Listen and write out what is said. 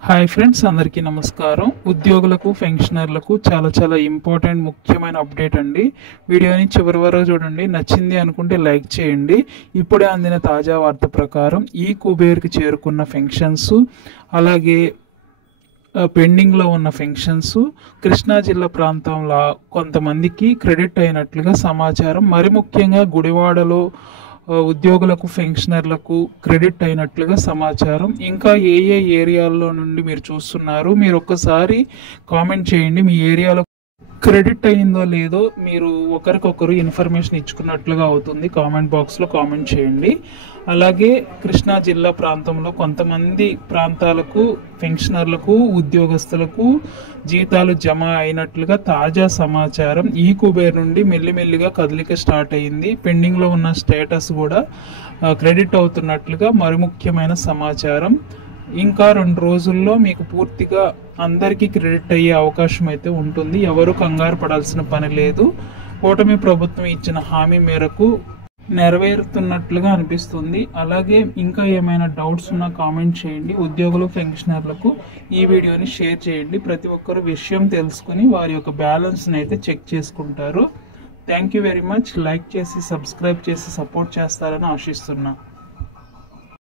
Hi friends, అందరికీ నమస్కారం. ఉద్యోగులకు పెన్షనర్లకు చాలా ఇంపార్టెంట్ ముఖ్యమైన అప్డేట్ అండి. వీడియోని చివరి వరకు చూడండి. నచ్చింది అనుకుంటే లైక్ చేయండి. ఇప్పుడే అందిన తాజా వార్త ప్రకారం ఈ కుబేర్కి చేరుకున్న పెన్షన్స్, అలాగే పెండింగ్లో ఉన్న పెన్షన్స్ కృష్ణా జిల్లా ప్రాంతంలో కొంతమందికి క్రెడిట్ అయినట్లుగా సమాచారం. మరి ముఖ్యంగా గుడివాడలో ఉద్యోగులకు పెన్షనర్లకు క్రెడిట్ అయినట్లుగా సమాచారం. ఇంకా ఏ ఏరియాల్లో నుండి మీరు చూస్తున్నారు, మీరు ఒక్కసారి కామెంట్ చేయండి. మీ ఏరియాలో క్రెడిట్ అయిందో లేదో మీరు ఒకరికొకరు ఇన్ఫర్మేషన్ ఇచ్చుకున్నట్లుగా అవుతుంది. కామెంట్ బాక్స్లో కామెంట్ చేయండి. అలాగే కృష్ణా జిల్లా ప్రాంతంలో కొంతమంది ప్రాంతాలకు పెన్షనర్లకు ఉద్యోగస్తులకు జీతాలు జమ అయినట్లుగా తాజా సమాచారం. ఈ కుబేర్ నుండి మెల్లిమెల్లిగా కదలిక స్టార్ట్ అయింది. పెండింగ్లో ఉన్న స్టేటస్ కూడా క్రెడిట్ అవుతున్నట్లుగా మరి ముఖ్యమైన సమాచారం. ఇంకా 2 రోజుల్లో మీకు పూర్తిగా అందరికీ క్రెడిట్ అయ్యే అవకాశం అయితే ఉంటుంది. ఎవరు కంగారు పడాల్సిన పని లేదు. కూటమి ప్రభుత్వం ఇచ్చిన హామీ మేరకు నెరవేరుతున్నట్లుగా అనిపిస్తుంది. అలాగే ఇంకా ఏమైనా డౌట్స్ ఉన్నా కామెంట్ చేయండి. ఉద్యోగులు పెన్షనర్లకు ఈ వీడియోని షేర్ చేయండి. ప్రతి ఒక్కరు విషయం తెలుసుకుని వారి యొక్క బ్యాలెన్స్ని అయితే చెక్ చేసుకుంటారు. Thank you very much. Like చేసి సబ్స్క్రైబ్ చేసి సపోర్ట్ చేస్తారని ఆశిస్తున్నా.